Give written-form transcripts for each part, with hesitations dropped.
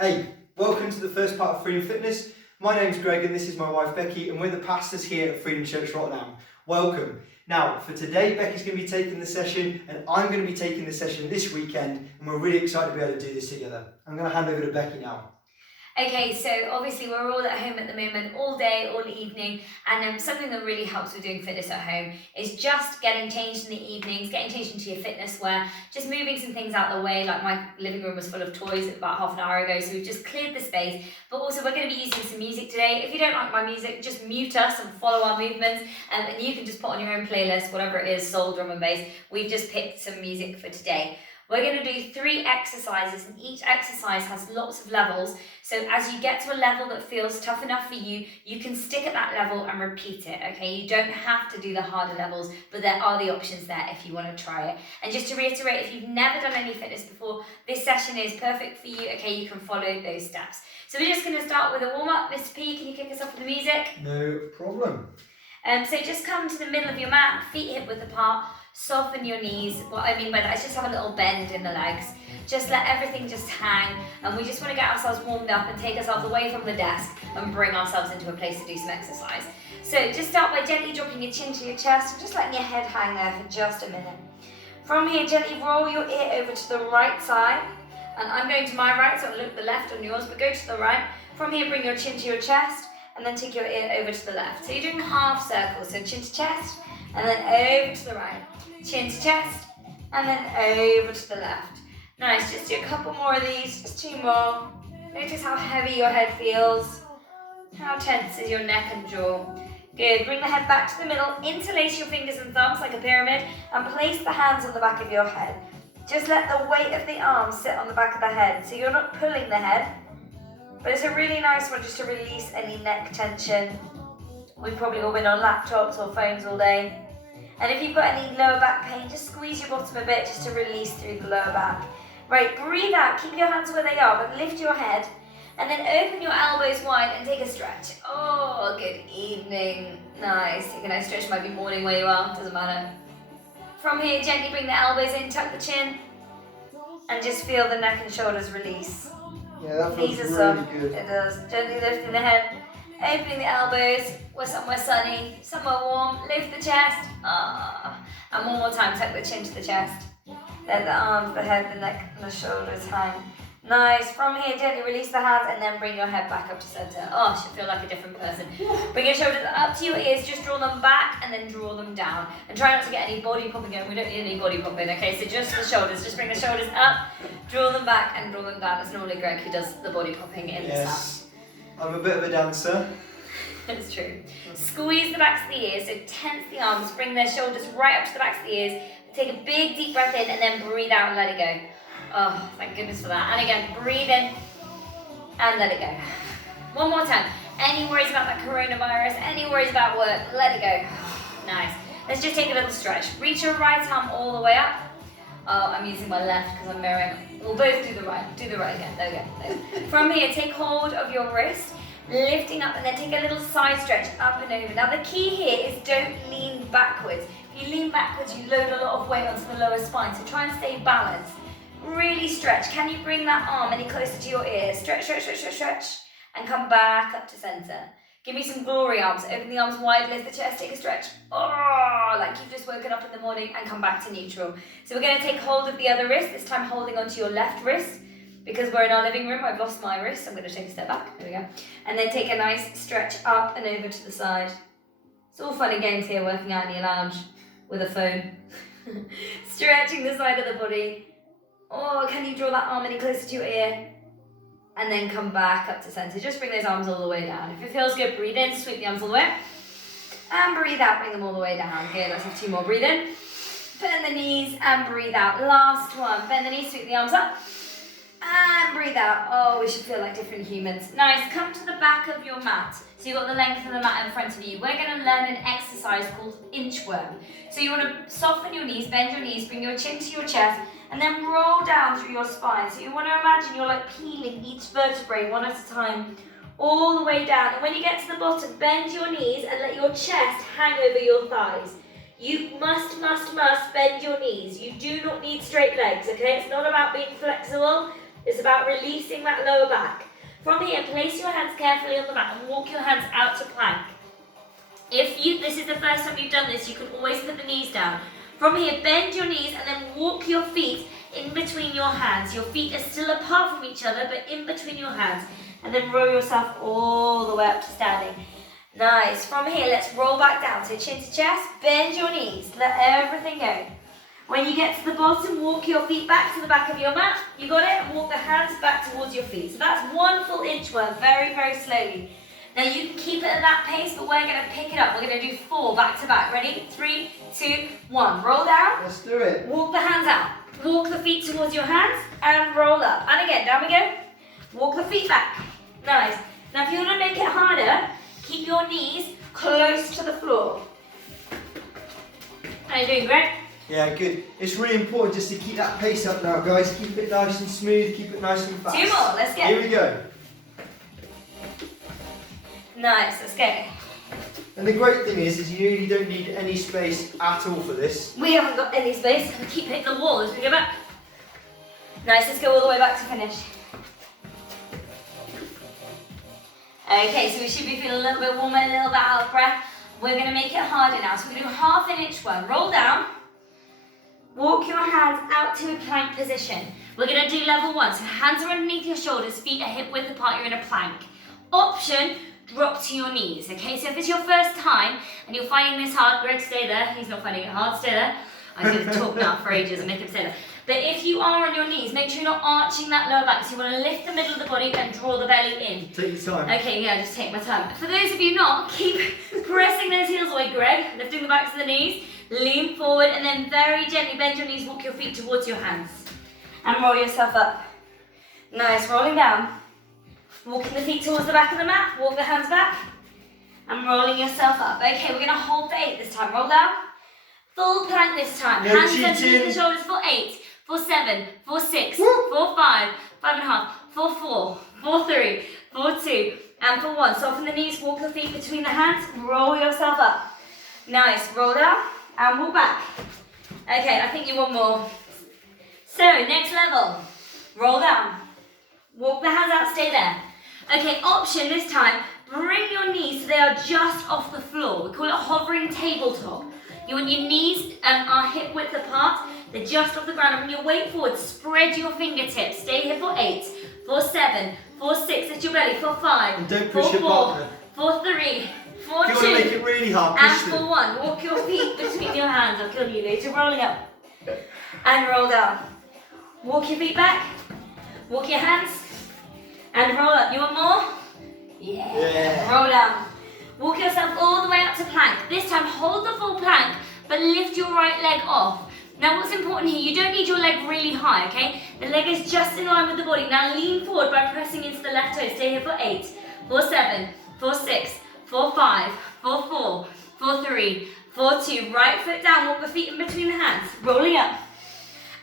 Hey, welcome to the first part of Freedom Fitness. My name's Greg and this is my wife Becky and we're the pastors here at Freedom Church Rotterdam. Welcome. Now, for today, Becky's going to be taking the session and I'm going to be taking the session this weekend and we're really excited to be able to do this together. I'm going to hand over to Becky now. Okay, so obviously we're all at home at the moment, all day, all evening, and something that really helps with doing fitness at home is just getting changed in the evenings, getting changed into your fitness wear, just moving some things out of the way. Like my living room was full of toys about half an hour ago, so we've just cleared the space. But also we're going to be using some music today. If you don't like my music, just mute us and follow our movements, and you can just put on your own playlist, whatever it is, soul, drum and bass. We've just picked some music for today. We're going to do 3 exercises and each exercise has lots of levels. So as you get to a level that feels tough enough for you, you can stick at that level and repeat it, okay? You don't have to do the harder levels, but there are the options there if you want to try it. And just to reiterate, if you've never done any fitness before, this session is perfect for you, okay? You can follow those steps. So we're just going to start with a warm-up. Mr. P, can you kick us off with the music? No problem. So just come to the middle of your mat, feet hip-width apart. Soften your knees. What I mean by that is just have a little bend in the legs. Just let everything just hang, and we just want to get ourselves warmed up and take ourselves away from the desk and bring ourselves into a place to do some exercise. So just start by gently dropping your chin to your chest and just letting your head hang there for just a minute. From here, gently roll your ear over to the right side, and I'm going to my right, so I'll look the left on yours, but go to the right. From here, bring your chin to your chest, and then take your ear over to the left. So you're doing half circles, so chin to chest, and then over to the right. Chin to chest, and then over to the left. Nice, just do a couple more of these, just 2 more. Notice how heavy your head feels. How tense is your neck and jaw. Good, bring the head back to the middle, interlace your fingers and thumbs like a pyramid, and place the hands on the back of your head. Just let the weight of the arms sit on the back of the head, so you're not pulling the head, but it's a really nice one just to release any neck tension. We've probably all been on laptops or phones all day. And if you've got any lower back pain, just squeeze your bottom a bit just to release through the lower back. Right, breathe out, keep your hands where they are, but lift your head. And then open your elbows wide and take a stretch. Oh, good evening. Nice. You can stretch, might be morning where you are, doesn't matter. From here, gently bring the elbows in, tuck the chin, and just feel the neck and shoulders release. Yeah, that feels really soft. good. It does. Gently lifting the head. Opening the elbows, we're somewhere sunny, somewhere warm, lift the chest, and one more time, tuck the chin to the chest. Let the arms, the head, the neck, and the shoulders hang. Nice, from here, gently release the hands, and then bring your head back up to center. Oh, you should feel like a different person. Bring your shoulders up to your ears, just draw them back, and then draw them down. And try not to get any body popping going, we don't need any body popping, okay? So just the shoulders, just bring the shoulders up, draw them back, and draw them down. It's normally Greg who does the body popping in the sound. I'm a bit of a dancer. It's true. Squeeze the backs of the ears, so tense the arms, bring their shoulders right up to the backs of the ears. Take a big deep breath in and then breathe out and let it go. Oh, thank goodness for that. And again, breathe in and let it go. One more time. Any worries about that coronavirus, any worries about work, let it go. Nice. Let's just take a little stretch. Reach your right arm all the way up. Oh, I'm using my left because I'm mirroring. We'll both do the right. Do the right again. There we go. There. From here, take hold of your wrist, lifting up, and then take a little side stretch up and over. Now the key here is don't lean backwards. If you lean backwards, you load a lot of weight onto the lower spine, so try and stay balanced. Really stretch. Can you bring that arm any closer to your ear? Stretch, stretch, stretch, stretch, stretch, and come back up to center. Give me some glory arms. Open the arms wide, lift the chest, take a stretch. Oh, like you've just woken up in the morning, and come back to neutral. So we're going to take hold of the other wrist, this time holding onto your left wrist. Because we're in our living room, I've lost my wrist, so I'm going to take a step back. There we go. And then take a nice stretch up and over to the side. It's all fun and games here, working out in your lounge with a phone. Stretching the side of the body. Or can you draw that arm any closer to your ear? And then come back up to center. Just bring those arms all the way down. If it feels good, breathe in, sweep the arms all the way up. And breathe out, bring them all the way down. Okay, let's have 2 more. Breathe in. Bend the knees and breathe out. Last one. Bend the knees, sweep the arms up. And breathe out. Oh, we should feel like different humans. Nice. Come to the back of your mat. So you've got the length of the mat in front of you. We're going to learn an exercise called Inchworm. So you want to soften your knees, bend your knees, bring your chin to your chest, and then roll down through your spine. So you want to imagine you're like peeling each vertebrae one at a time, all the way down. And when you get to the bottom, bend your knees and let your chest hang over your thighs. You must bend your knees. You do not need straight legs, okay? It's not about being flexible. It's about releasing that lower back. From here, place your hands carefully on the mat and walk your hands out to plank. If this is the first time you've done this, you can always put the knees down. From here, bend your knees and then walk your feet in between your hands. Your feet are still apart from each other, but in between your hands. And then roll yourself all the way up to standing. Nice. From here, let's roll back down. So chin to chest, bend your knees, let everything go. When you get to the bottom, walk your feet back to the back of your mat. You got it? And walk the hands back towards your feet. So that's one full inchworm, very, very slowly. Now you can keep it at that pace, but we're going to pick it up. We're going to do 4 back to back. Ready? 3, 2, 1. Roll down. Let's do it. Walk the hands out. Walk the feet towards your hands and roll up. And again, down we go. Walk the feet back. Nice. Now if you want to make it harder, keep your knees close to the floor. How are you doing, Greg? Yeah, good. It's really important just to keep that pace up now, guys. Keep it nice and smooth, keep it nice and fast. 2 more, let's go. Here we go. Nice, let's go. And the great thing is you really don't need any space at all for this. We haven't got any space. We keep hitting the wall as we go back. Nice, let's go all the way back to finish. Okay, so we should be feeling a little bit warmer, a little bit out of breath. We're going to make it harder now. So we're going to do half an inchworm. Roll down. Walk your hands out to a plank position. We're going to do level 1. So hands are underneath your shoulders, feet are hip width apart, you're in a plank. Option, drop to your knees. Okay, so if it's your first time and you're finding this hard, Greg, stay there. He's not finding it hard, stay there. I could talk now for ages and make him stay there. But if you are on your knees, make sure you're not arching that lower back. So you want to lift the middle of the body and draw the belly in. Take your time. Okay, yeah, just take my time. For those of you not, keep pressing those heels away, Greg. Lifting the backs of the knees. Lean forward and then very gently bend your knees, walk your feet towards your hands. And roll yourself up. Nice, rolling down. Walking the feet towards the back of the mat, walk the hands back. And rolling yourself up. Okay, we're going to hold for 8 this time. Roll down. Full plank this time. No hands cheating. underneath the shoulders for 8, for 7, for 6, for 5, 5.5, for 4, for 3, for 2, and for 1. Soften the knees, walk the feet between the hands, roll yourself up. Nice, roll down. And walk back. Okay, I think you want more. So, next level. Roll down. Walk the hands out, stay there. Okay, option this time, bring your knees so they are just off the floor. We call it hovering tabletop. You want your knees are hip width apart, they're just off the ground. And when you weight forward, spread your fingertips. Stay here for 8, for 7, for 6, lift your belly, for 5, And don't for push your 4, partner. for 3, for If 2, you want to make it really hard, and push for them. 1, walk your feet between your hands. I'll kill you later. Rolling up. And roll down. Walk your feet back. Walk your hands. And roll up. You want more? Yeah. Roll down. Walk yourself all the way up to plank. This time, hold the full plank, but lift your right leg off. Now what's important here, you don't need your leg really high, okay? The leg is just in line with the body. Now lean forward by pressing into the left toe. Stay here for 8, for 7, for 6, for 5, for 4, for 3, for 2. Right foot down, walk the feet in between the hands. Rolling up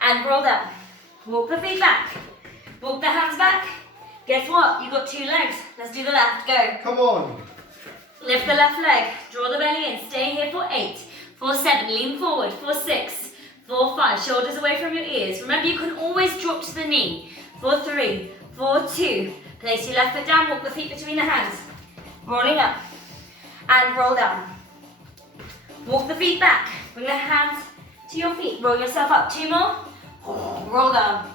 and roll down. Walk the feet back. Walk the hands back. Guess what? You've got 2 legs. Let's do the left. Go. Come on. Lift the left leg. Draw the belly in. Stay here for 8, for 7. Lean forward. For 6, for 5. Shoulders away from your ears. Remember, you can always drop to the knee. For 3, for 2. Place your left foot down. Walk the feet between the hands. Rolling up and roll down. Walk the feet back. Bring the hands to your feet. Roll yourself up. 2 more. Roll down.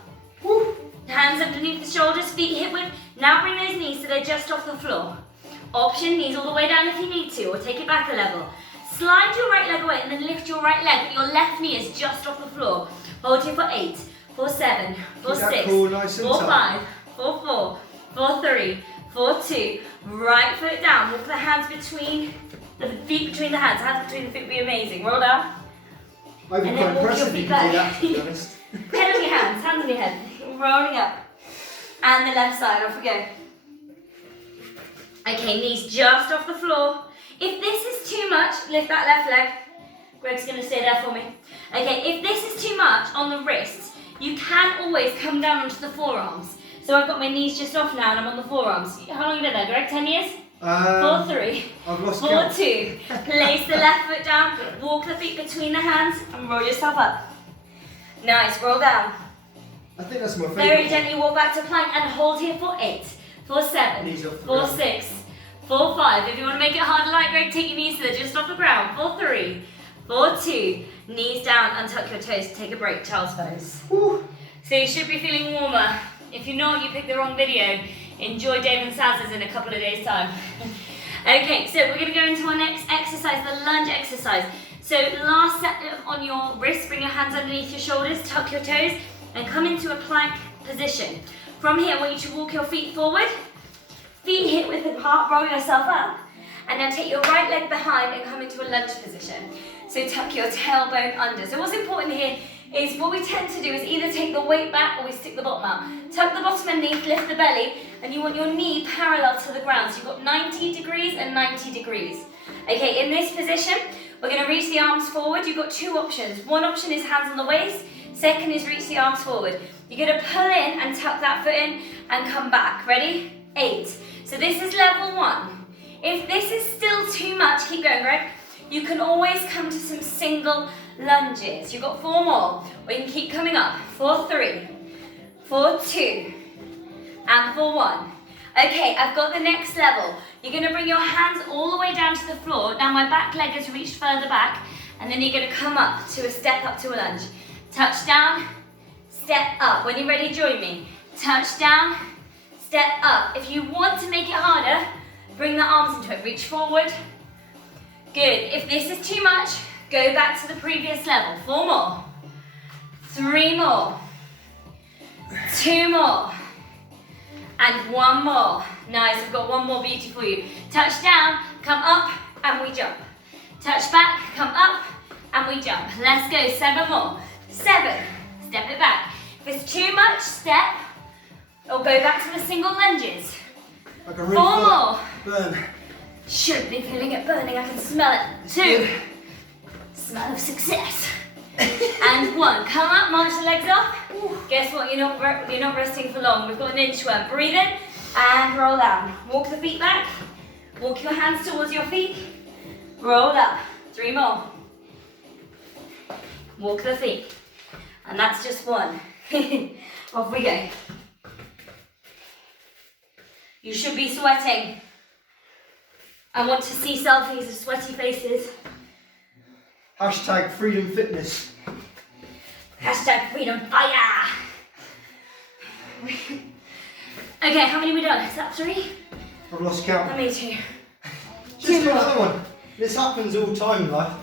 Hands underneath the shoulders, feet hip width. Now bring those knees so they're just off the floor. Option, knees all the way down if you need to, or take it back a level. Slide your right leg away and then lift your right leg, but your left knee is just off the floor. Hold here for 8, for 7, for 6, cool, nice and for tight. 5, for 4, for 3, for 2. Right foot down. Walk the hands between the feet between the hands. Hands between the feet would be amazing. Roll down. I'd be And quite then walk impressed your if you feet could do back. that, to be honest. Head on your hands on your head. Rolling up. And the left side, off we go. Okay, knees just off the floor. If this is too much, lift that left leg. Greg's going to stay there for me. Okay, if this is too much on the wrists, you can always come down onto the forearms. So I've got my knees just off now and I'm on the forearms. How long have you done that, Greg? 10 years? 4, 3, I've lost 4, count. 2. Place the left foot down, walk the feet between the hands and roll yourself up. Nice, roll down. I think that's my favourite. Very gently walk back to plank and hold here for 8, for 7, Knees off the for ground. 6, for 5. If you want to make it harder like Greg, take your knees so they're just off the ground. For 3, for 2, knees down and tuck your toes. Take a break, child's pose. Woo. So you should be feeling warmer. If you're not, you picked the wrong video. Enjoy Dave and Saz's in a couple of days' time. Okay, so we're going to go into our next exercise, the lunge exercise. So last set on your wrists, bring your hands underneath your shoulders, tuck your toes, and come into a plank position. From here, I want you to walk your feet forward, feet hip width apart, roll yourself up, and now take your right leg behind and come into a lunge position. So tuck your tailbone under. So what's important here is what we tend to do is either take the weight back or we stick the bottom out. Tuck the bottom underneath, lift the belly, and you want your knee parallel to the ground. So you've got 90 degrees and 90 degrees. Okay, in this position, we're going to reach the arms forward. You've got 2 options. One option is hands on the waist. Second is reach the arms forward. You're going to pull in and tuck that foot in and come back. Ready? 8. So this is level 1. If this is still too much, keep going, Greg. You can always come to some single lunges. You've got 4 more. Or you can keep coming up. For 3, for 2, and for 1. Okay, I've got the next level. You're going to bring your hands all the way down to the floor. Now my back leg has reached further back. And then you're going to come up to a step up to a lunge. Touch down, step up. When you're ready, join me. Touch down, step up. If you want to make it harder, bring the arms into it. Reach forward. Good. If this is too much, go back to the previous level. 4 more. 3 more. 2 more. And 1 more. Nice. I've got 1 more beauty for you. Touch down, come up, and we jump. Touch back, come up, and we jump. Let's go. 7 more. 7. Step it back. If it's too much, step. Or go back to the single lunges. Like a 4 really more. burn. Should be feeling it burning. I can smell it. 2. Smell of success. And 1. Come up, march the legs off. Guess what? You're not resting for long. We've got an inchworm. Breathe in and roll down. Walk the feet back. Walk your hands towards your feet. Roll up. 3 more. Walk the feet. And that's just 1. Off we go. You should be sweating. I want to see selfies of sweaty faces. Hashtag freedom fitness. Hashtag freedom fire. Okay, how many we done? Is that 3? I've lost count. Me too. Just do another one. This happens all the time in life.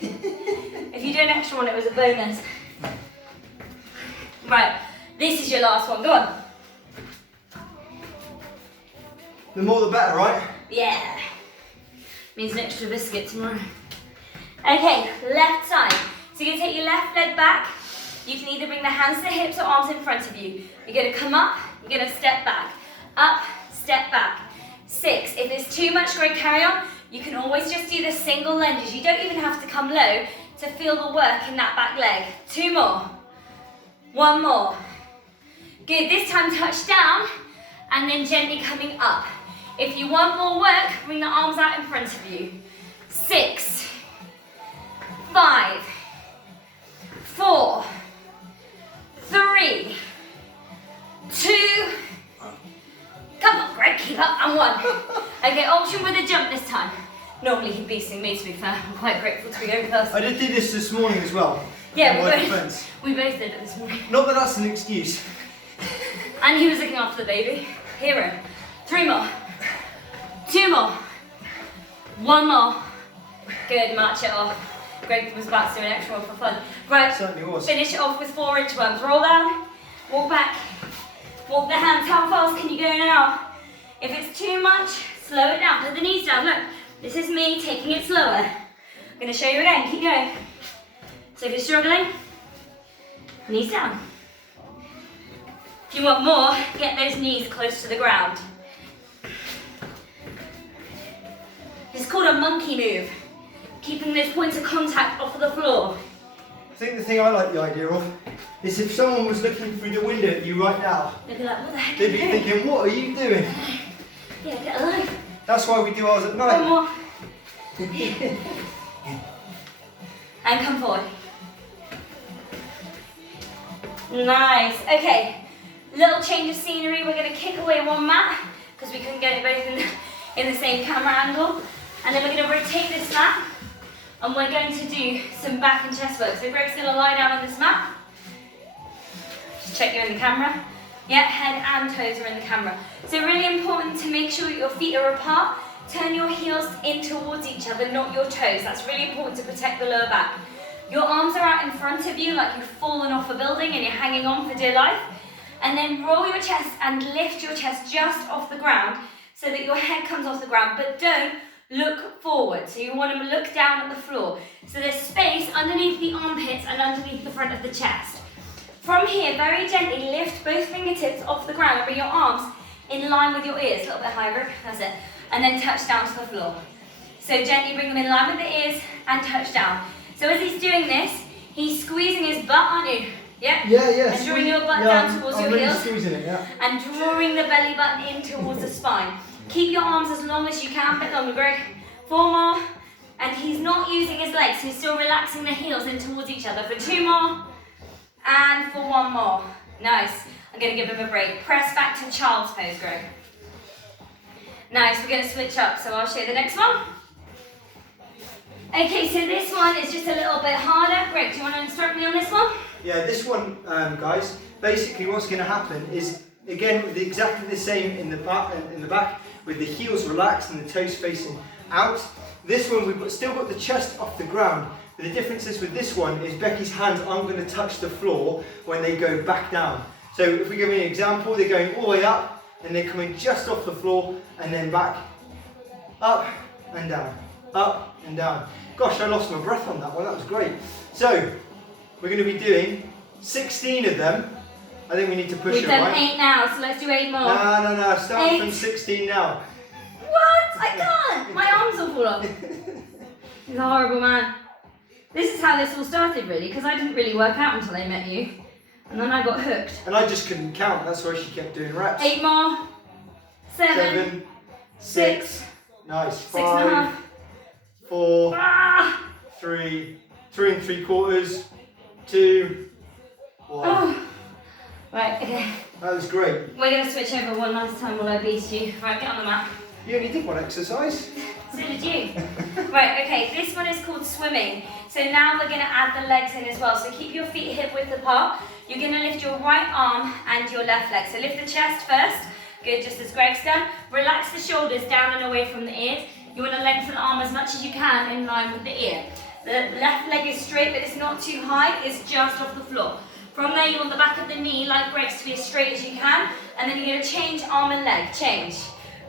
If you do an extra one, it was a bonus. Right, this is your last one. Go on. The more the better, right? Yeah. Means an extra biscuit tomorrow. Okay, left side. So you're going to take your left leg back. You can either bring the hands to the hips or arms in front of you. You're going to come up, you're going to step back. Up, step back. 6. If it's too much, Greg, carry on. You can always just do the single lunges. You don't even have to come low to feel the work in that back leg. 2 more. 1 more. Good, this time touch down and then gently coming up. If you want more work, bring the arms out in front of you. 6, 5, 4, 3, 2, come on Greg, keep up, and 1. Okay, option with a jump this time. Normally he'd be seeing me, to be fair. I'm quite grateful to be going first. I did do this morning as well. Yeah, we both did it this morning. Not that that's an excuse. And he was looking after the baby. Hero. 3 more. 2 more. 1 more. Good, march it off. Greg was about to do an extra one for fun. Right, Certainly was. finish it off with 4 inchworms. Roll down, walk back, walk the hands. How fast can you go now? If it's too much, slow it down. Put the knees down. Look, this is me taking it slower. I'm going to show you again. Keep going. So if you're struggling, knees down. If you want more, get those knees close to the ground. It's called a monkey move. Keeping those points of contact off of the floor. I think the thing I like the idea of is if someone was looking through the window at you right now, They'd be like, what the heck they'd are be you doing? thinking, what are you doing? Yeah, get alive. That's why we do ours at 1 night. more. And come forward. Nice. Okay, little change of scenery. We're going to kick away one mat because we couldn't get it both in the same camera angle. And then we're going to rotate this mat and we're going to do some back and chest work. So Greg's going to lie down on this mat. Just check you're in the camera. Yeah, head and toes are in the camera. So really important to make sure your feet are apart. Turn your heels in towards each other, not your toes. That's really important to protect the lower back. Your arms are out in front of you like you've fallen off a building and you're hanging on for dear life. And then roll your chest and lift your chest just off the ground so that your head comes off the ground, but don't look forward. So you want to look down at the floor. So there's space underneath the armpits and underneath the front of the chest. From here, very gently lift both fingertips off the ground and bring your arms in line with your ears. A little bit higher, that's it. And then touch down to the floor. So gently bring them in line with the ears and touch down. So as he's doing this, he's squeezing his butt, aren't you? Yeah? Yeah. And drawing your butt down towards your heels. Squeezing it, yeah. And drawing the belly button in towards the spine. Keep your arms as long as you can, a bit longer, Greg. 4 more. And he's not using his legs, he's still relaxing the heels in towards each other. For 2 more. And for 1 more. Nice. I'm going to give him a break. Press back to child's pose, Greg. Nice, we're going to switch up, so I'll show you the next one. Okay, so this one is just a little bit harder. Greg, do you want to instruct me on this one? Yeah, this one, guys, basically what's going to happen is, again, exactly the same in the back, with the heels relaxed and the toes facing out. This one, we've still got the chest off the ground. But the difference is with this one is Becky's hands aren't going to touch the floor when they go back down. So if we give you an example, they're going all the way up and they're coming just off the floor and then back, up and down, up and down. Gosh, I lost my breath on that one, that was great. So, we're going to be doing 16 of them. I think we need to push it, right? We've done 8 now, so let's do 8 more. No, start from 16 now. What? I can't! My arms will fall off. He's a horrible man. This is how this all started, really, because I didn't really work out until I met you. And then I got hooked. And I just couldn't count, that's why she kept doing reps. 8 more. 7. 6. Nice. 6.5. 4. 3. 3 3/4. 2. 1. Oh. Right, okay. That was great. We're going to switch over one last time while I beat you. Right, get on the mat. You only did one exercise. So did you. Right, okay, this one is called swimming. So now we're going to add the legs in as well. So keep your feet hip width apart. You're going to lift your right arm and your left leg. So lift the chest first. Good, just as Greg's done. Relax the shoulders down and away from the ears. You want to lengthen the arm as much as you can in line with the ear. The left leg is straight, but it's not too high. It's just off the floor. From there, you want the back of the knee, like Greg's, to be as straight as you can. And then you're going to change arm and leg. Change.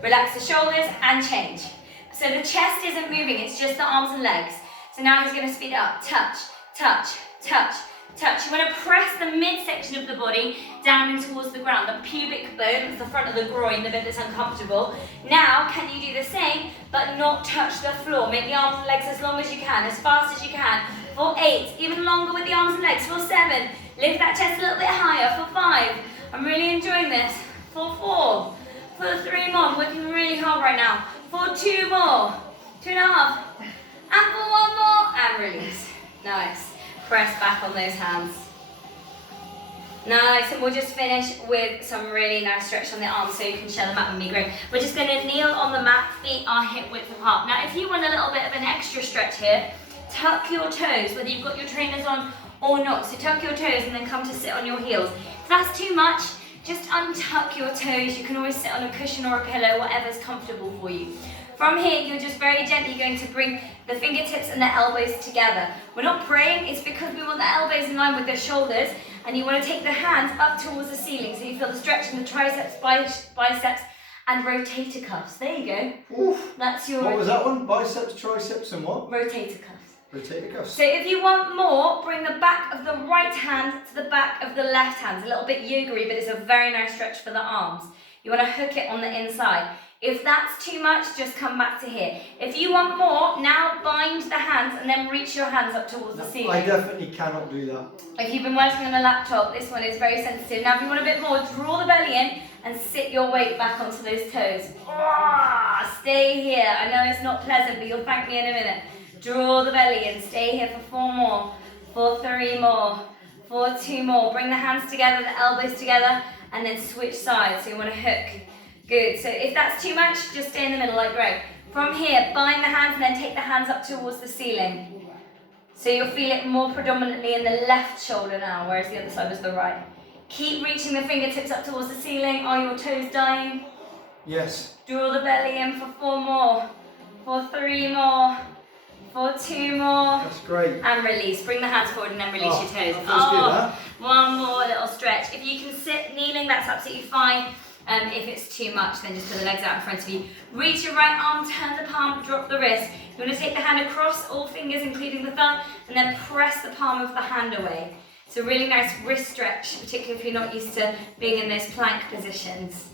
Relax the shoulders and change. So the chest isn't moving, it's just the arms and legs. So now he's going to speed up. Touch, touch, touch, touch. You want to press the midsection of the body down and towards the ground. The pubic bone, that's the front of the groin, the bit that's uncomfortable. Now, can you do the same, but not touch the floor? Make the arms and legs as long as you can, as fast as you can. For 8, even longer with the arms and legs. For 7, lift that chest a little bit higher. For 5, I'm really enjoying this. For 4, for 3 more, I'm working really hard right now. For 2 more, 2.5, and for 1 more, and release. Nice. Press back on those hands. Nice, and we'll just finish with some really nice stretch on the arms so you can share them out with me. Great. We're just going to kneel on the mat, feet are hip width apart. Now, if you want a little bit of an extra stretch here, tuck your toes, whether you've got your trainers on or not. So tuck your toes and then come to sit on your heels. If that's too much, just untuck your toes. You can always sit on a cushion or a pillow, whatever's comfortable for you. From here, you're just very gently going to bring the fingertips and the elbows together. We're not praying, it's because we want the elbows in line with the shoulders, and you want to take the hands up towards the ceiling so you feel the stretch in the triceps, biceps, and rotator cuffs. There you go. Oof. That's your... What was that one? Biceps, triceps, and what? Rotator cuffs. Rotator cuffs. So if you want more, bring the back of the right hand to the back of the left hand. It's a little bit yoga-y, but it's a very nice stretch for the arms. You want to hook it on the inside. If that's too much, just come back to here. If you want more, now bind the hands and then reach your hands up towards the ceiling. I definitely cannot do that. If you've been working on a laptop, this one is very sensitive. Now if you want a bit more, draw the belly in and sit your weight back onto those toes. Stay here. I know it's not pleasant, but you'll thank me in a minute. Draw the belly in. Stay here for 4 more. For 3 more. For 2 more. Bring the hands together, the elbows together, and then switch sides. So you want to hook. Good. So if that's too much, just stay in the middle like Greg. From here, bind the hands and then take the hands up towards the ceiling. So you'll feel it more predominantly in the left shoulder now, whereas the other side was the right. Keep reaching the fingertips up towards the ceiling. Are your toes dying? Yes. Draw the belly in for 4 more. For 3 more. For 2 more. That's great. And release. Bring the hands forward and then release your toes. That feels good, huh? One more little stretch. If you can sit kneeling, that's absolutely fine. If it's too much, then just put the legs out in front of you. Reach your right arm, turn the palm, drop the wrist. You want to take the hand across, all fingers including the thumb, and then press the palm of the hand away. It's a really nice wrist stretch, particularly if you're not used to being in those plank positions.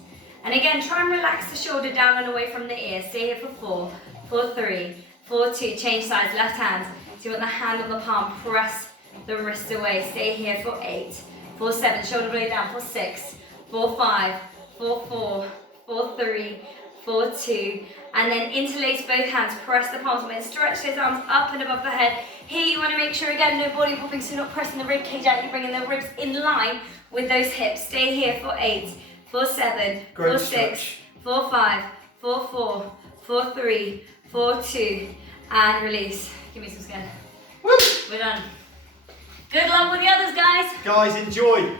And again, try and relax the shoulder down and away from the ear. Stay here for 4, for 3, for 2. Change sides, left hand. So you want the hand on the palm, press the wrist away. Stay here for 8, for 7, shoulder blade down, for 6, for 5, for 4, for 3, for 2, and then interlace both hands, press the palms away, stretch those arms up and above the head. Here you want to make sure, again, no body popping, so you're not pressing the rib cage out, you're bringing the ribs in line with those hips. Stay here for 8, for 7, for 6, for 5, for 4, for 3, for 2, and release. Give me some skin. Woo! We're done. Good luck with the others, guys. Guys, enjoy.